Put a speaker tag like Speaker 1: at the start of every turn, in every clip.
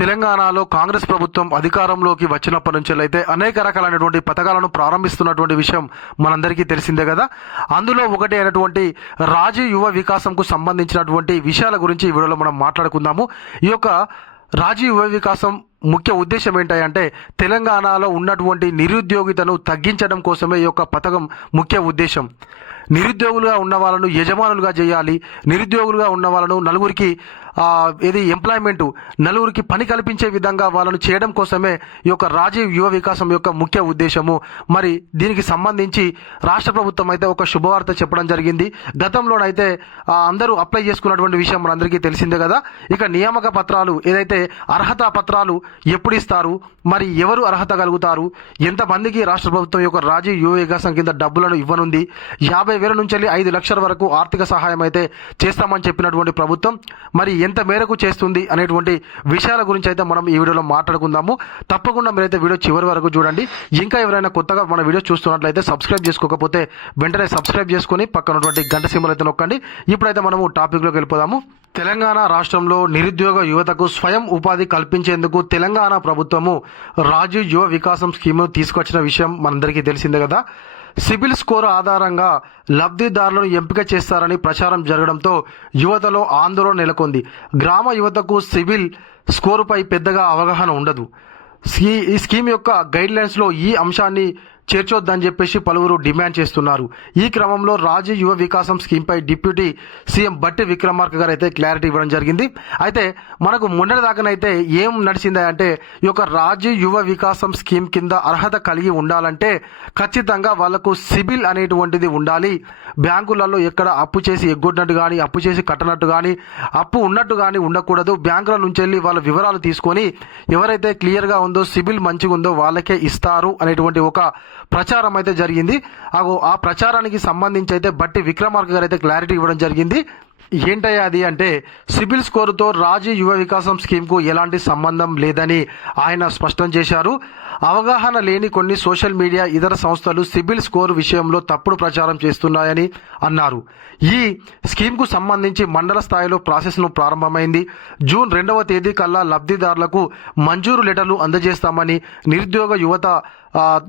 Speaker 1: తెలంగాణలో కాంగ్రెస్ ప్రభుత్వం అధికారంలోకి వచ్చినప్పటి నుంచి అయితే అనేక రకాలైనటువంటి పథకాలను ప్రారంభిస్తున్నటువంటి విషయం మనందరికీ తెలిసిందే కదా. అందులో ఒకటి అయినటువంటి రాజీవ్ యువ వికాసంకు సంబంధించినటువంటి విషయాల గురించి ఈ వీడియోలో మనం మాట్లాడుకుందాము. ఈ యొక్క రాజీవ్ యువ వికాసం ముఖ్య ఉద్దేశం ఏంటంటే తెలంగాణలో ఉన్నటువంటి నిరుద్యోగితను తగ్గించడం కోసమే ఈ యొక్క పథకం ముఖ్య ఉద్దేశం. నిరుద్యోగులుగా ఉన్న వాళ్ళను యజమానులుగా చేయాలి. నిరుద్యోగులుగా ఉన్న వాళ్ళను నలుగురికి ఇది ఏది ఎంప్లాయ్మెంట్ నలుగురికి పని కల్పించే విధంగా వాళ్ళను చేయడం కోసమే ఈ యొక్క రాజీవ్ యువ వికాసం యొక్క ముఖ్య ఉద్దేశము. మరి దీనికి సంబంధించి రాష్ట్ర ప్రభుత్వం అయితే ఒక శుభవార్త చెప్పడం జరిగింది. గతంలోనైతే అందరూ అప్లై చేసుకున్నటువంటి విషయం మనందరికీ తెలిసిందే కదా. ఇక నియామక పత్రాలు ఏదైతే అర్హత పత్రాలు ఎప్పుడు ఇస్తారు మరి ఎవరు అర్హత కలుగుతారు ఎంతమందికి రాష్ట్ర ప్రభుత్వం యొక్క రాజీవ్ యువ వికాసం కింద డబ్బులను ఇవ్వనుంది యాభై వేల నుంచి వెళ్ళి ఐదు లక్షల వరకు ఆర్థిక సహాయం అయితే చేస్తామని చెప్పినటువంటి ప్రభుత్వం. మరి ఎంత మేరకు చేస్తుంది అనేటువంటి విషయాల గురించి అయితే మనం ఈ వీడియోలో మాట్లాడుకుందాము. తప్పకుండా మీరైతే వీడియో చివరి వరకు చూడండి. ఇంకా ఎవరైనా కొత్తగా మన వీడియో చూస్తున్నట్లయితే సబ్స్క్రైబ్ చేసుకోకపోతే వెంటనే సబ్స్క్రైబ్ చేసుకుని పక్కనటువంటి గంట సింబల్ అయితే నొక్కండి. ఇప్పుడైతే మనము టాపిక్లోకి వెళ్ళిపోదాము. తెలంగాణ రాష్ట్రంలో నిరుద్యోగ యువతకు స్వయం ఉపాధి కల్పించేందుకు తెలంగాణ ప్రభుత్వము రాజు యువ వికాసం స్కీమ్ తీసుకొచ్చిన విషయం మనందరికీ తెలిసిందే కదా. సిబిల్ స్కోర్ ఆధారంగా లబ్ధిదారులను ఎంపిక చేస్తారని ప్రచారం జరగడంతో యువతలో ఆందోళన నెలకొంది. గ్రామ యువతకు సివిల్ స్కోరుపై పెద్దగా అవగాహన ఉండదు. స్కీ- ఈ స్కీమ్ యొక్క గైడ్లైన్స్లో ఈ అంశాన్ని చేర్చొద్దని చెప్పేసి పలువురు డిమాండ్ చేస్తున్నారు. ఈ క్రమంలో రాజు యువ వికాసం స్కీమ్ పై డిప్యూటీ సీఎం బట్టి విక్రమార్క గారు అయితే క్లారిటీ ఇవ్వడం జరిగింది. అయితే మనకు మొన్నటి దాకానైతే ఏం నడిచిందా అంటే ఈ యొక్క రాజీవ్ యువ వికాసం స్కీమ్ కింద అర్హత కలిగి ఉండాలంటే ఖచ్చితంగా వాళ్ళకు సిబిల్ అనేటువంటిది ఉండాలి. బ్యాంకులలో ఎక్కడ అప్పు చేసి ఎగ్గొట్టినట్టు కానీ అప్పు చేసి కట్టనట్టు కానీ అప్పు ఉన్నట్టు కానీ ఉండకూడదు. బ్యాంకుల నుంచి వెళ్ళి వాళ్ళ వివరాలు తీసుకొని ఎవరైతే క్లియర్గా ఉందో సిబిల్ మంచిగా ఉందో వాళ్ళకే ఇస్తారు అనేటువంటి ఒక ప్రచారం అయితే జరిగింది. అగో ఆ ప్రచారానికి సంబంధించి అయితే బట్టి విక్రమార్క గారు అయితే క్లారిటీ ఇవ్వడం జరిగింది. ఏంటయ్యా అది అంటే సిబిల్ స్కోరుతో రాజీ యువ వికాసం స్కీమ్కు ఎలాంటి సంబంధం లేదని ఆయన స్పష్టం చేశారు. అవగాహన లేని కొన్ని సోషల్ మీడియా ఇతర సంస్థలు సిబిల్ స్కోర్ విషయంలో తప్పుడు ప్రచారం చేస్తున్నాయని అన్నారు. ఈ స్కీమ్కు సంబంధించి మండల స్థాయిలో ప్రాసెస్ను ప్రారంభమైంది. జూన్ రెండవ తేదీ కల్లా లబ్ధిదారులకు మంజూరు లెటర్లు అందజేస్తామని నిరుద్యోగ యువత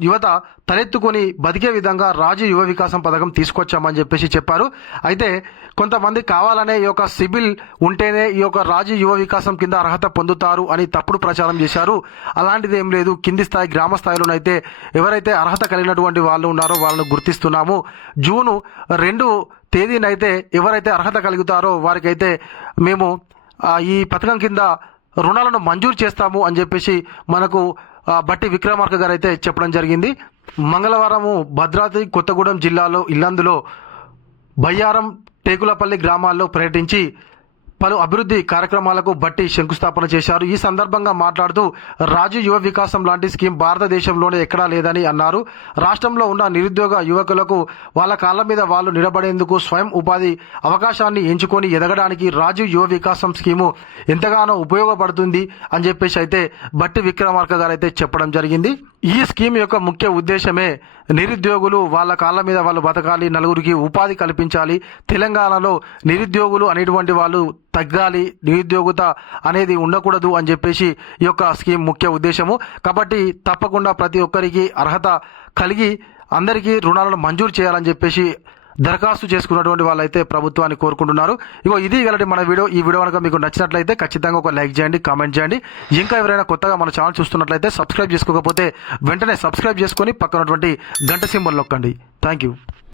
Speaker 1: యువత తలెత్తుకొని బతికే విధంగా రాజీ యువ వికాసం పథకం తీసుకొచ్చామని చెప్పేసి చెప్పారు. అయితే కొంతమంది కావాలనే ఈ యొక్క సిబిల్ ఉంటేనే ఈ యొక్క రాజు యువ వికాసం కింద అర్హత పొందుతారు అని తప్పుడు ప్రచారం చేశారు. అలాంటిది ఏం లేదు. కింది స్థాయి గ్రామ స్థాయిలోనైతే ఎవరైతే అర్హత కలిగినటువంటి వాళ్ళు ఉన్నారో వాళ్ళను గుర్తిస్తున్నాము. జూను రెండు తేదీనైతే ఎవరైతే అర్హత కలుగుతారో వారికైతే మేము ఈ పథకం కింద రుణాలను మంజూరు చేస్తాము అని చెప్పేసి మనకు బట్టి విక్రమార్క గారు అయితే చెప్పడం జరిగింది. మంగళవారము భద్రాద్రి కొత్తగూడెం జిల్లాలో ఇల్లందులో బయ్యారం టేకులపల్లి గ్రామాల్లో పర్యటించి పలు అభివృద్ధి కార్యక్రమాలకు బట్టి శంకుస్థాపన చేశారు. ఈ సందర్భంగా మాట్లాడుతూ రాజు యువ వికాసం లాంటి స్కీమ్ భారతదేశంలోనే ఎక్కడా లేదని అన్నారు. రాష్ట్రంలో ఉన్న నిరుద్యోగ యువకులకు వాళ్ళ కాళ్ళ మీద వాళ్ళు నిలబడేందుకు స్వయం ఉపాధి అవకాశాన్ని ఎంచుకొని ఎదగడానికి రాజు యువ వికాసం స్కీము ఎంతగానో ఉపయోగపడుతుంది అని చెప్పేసి అయితే బట్టి విక్రమార్క గారు అయితే చెప్పడం జరిగింది. ఈ స్కీమ్ యొక్క ముఖ్య ఉద్దేశమే నిరుద్యోగులు వాళ్ళ కాళ్ళ మీద వాళ్ళు బతకాలి నలుగురికి ఉపాధి కల్పించాలి. తెలంగాణలో నిరుద్యోగులు అనేటువంటి వాళ్ళు తగ్గాలి నిరుద్యోగిత అనేది ఉండకూడదు అని చెప్పేసి ఈ యొక్క స్కీమ్ ముఖ్య ఉద్దేశము. కాబట్టి తప్పకుండా ప్రతి ఒక్కరికి అర్హత కలిగి అందరికీ రుణాలను మంజూరు చేయాలని చెప్పేసి దరఖాస్తు చేసుకున్నటువంటి వాళ్ళైతే ప్రభుత్వాన్ని కోరుకుంటున్నారు. ఇగో ఇది గలటి మన వీడియో. ఈ వీడియో కనుక మీకు నచ్చినట్లయితే ఖచ్చితంగా ఒక లైక్ చేయండి కామెంట్ చేయండి. ఇంకా ఎవరైనా కొత్తగా మన ఛానల్ చూస్తున్నట్లయితే సబ్స్క్రైబ్ చేసుకోకపోతే వెంటనే సబ్స్క్రైబ్ చేసుకొని పక్కనటువంటి గంట సింబల్ నొక్కండి. Thank you